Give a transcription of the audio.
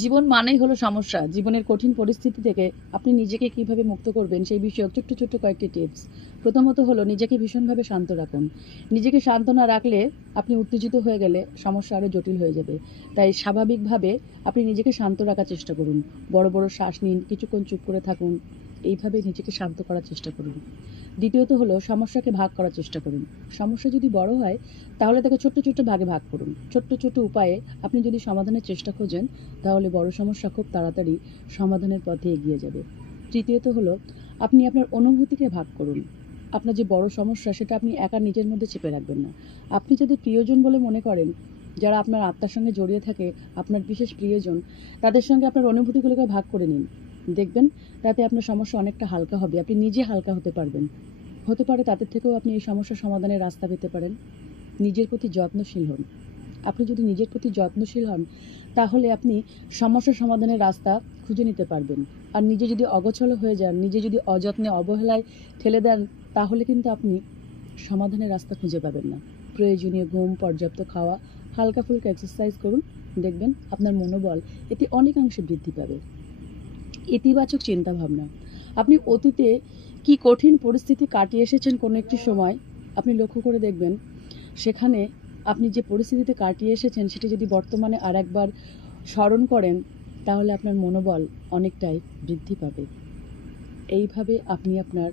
জীবন মানেই হলো সমস্যা। জীবনের কঠিন পরিস্থিতি থেকে আপনি নিজেকে কিভাবে মুক্ত করবেন সেই বিষয়ক ছোট্ট ছোট্ট কয়েকটি টিপস। প্রথমত হলো নিজেকে ভীষণভাবে শান্ত রাখুন। নিজেকে শান্ত না রাখলে আপনি উত্তেজিত হয়ে গেলে সমস্যা আরও জটিল হয়ে যাবে। তাই স্বাভাবিকভাবে আপনি নিজেকে শান্ত রাখার চেষ্টা করুন। বড় বড় শ্বাস নিন, কিছুক্ষণ চুপ করে থাকুন। এইভাবে নিজেকে শান্ত করার চেষ্টা করুন। দ্বিতীয়ত হলো সমস্যাকে ভাগ করার চেষ্টা করুন। সমস্যা যদি বড় হয় তাহলে তাকে ছোট্ট ছোট্ট ভাগে ভাগ করুন। ছোট্ট ছোট্ট উপায়ে আপনি যদি সমাধানের চেষ্টা খোঁজেন তাহলে বড় সমস্যা খুব তাড়াতাড়ি সমাধানের পথে এগিয়ে যাবে। তৃতীয়ত হলো আপনি আপনার অনুভূতিকে ভাগ করুন। আপনার যে বড় সমস্যা সেটা আপনি একা নিজের মধ্যে চেপে রাখবেন না। আপনি যাদের প্রিয়জন বলে মনে করেন, যারা আপনার আত্মার সঙ্গে জড়িয়ে থাকে, আপনার বিশেষ প্রিয়জন, তাদের সঙ্গে আপনার অনুভূতিগুলোকে ভাগ করে নিন। দেখবেন তাতে আপনার সমস্যা অনেকটা হালকা হবে। আপনি নিজে হালকা হতে পারবেন। হতে পারে তাদের থেকেও আপনি এই সমস্যা সমাধানের রাস্তা পেতে পারেন। নিজের প্রতি যত্নশীল হন। আপনি যদি নিজের প্রতি যত্নশীল হন তাহলে আপনি সমস্যা সমাধানের রাস্তা খুঁজে নিতে পারবেন। আর নিজে যদি অগোছালো হয়ে যান, নিজে যদি অযত্নে অবহেলায় ঠেলে দেন, তাহলে কিন্তু আপনি সমাধানের রাস্তা খুঁজে পাবেন না। প্রয়োজনীয় ঘুম, পর্যাপ্ত খাওয়া, হালকা ফুলকা এক্সারসাইজ করুন। দেখবেন আপনার মনোবল এতে অনেকাংশে বৃদ্ধি পাবে। ইতিবাচক চিন্তাভাবনা। আপনি অতীতে কি কঠিন পরিস্থিতি কাটিয়ে এসেছেন কোনো একটি সময়, আপনি লক্ষ্য করে দেখবেন সেখানে আপনি যে পরিস্থিতিতে কাটিয়ে এসেছেন সেটি যদি বর্তমানে আর একবার স্মরণ করেন তাহলে আপনার মনোবল অনেকটাই বৃদ্ধি পাবে। এইভাবে আপনি আপনার